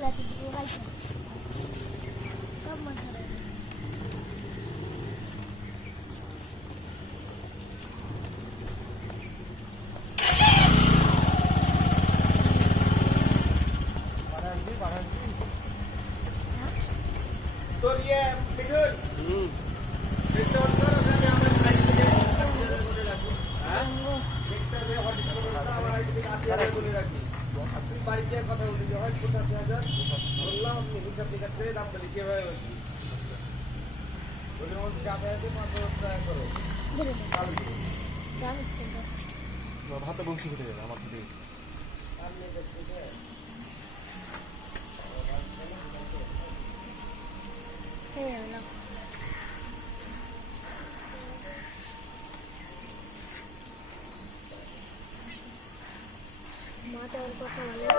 তোর ইয়ে পিঠুর পেট্রোল কর আমি আমার গাড়ি থেকে বলে রাখি হ্যাঁ একটা যে হঠাৎ করে আমার গাড়ি থেকে 80,000 বলে রাখি আপনি বাড়িতে কথা বলি যে হয় 85,000 বললাম আপনি হিসাব নিকাশ করে দাম বলি কিভাবে বলছি ওদের মধ্যে চাপে আছে 5,000 টাকা করো কাল ভাতে বংশী ফেটে যাবে আমার থেকে আর নেই দেখতে মাথা ওর কথা বলে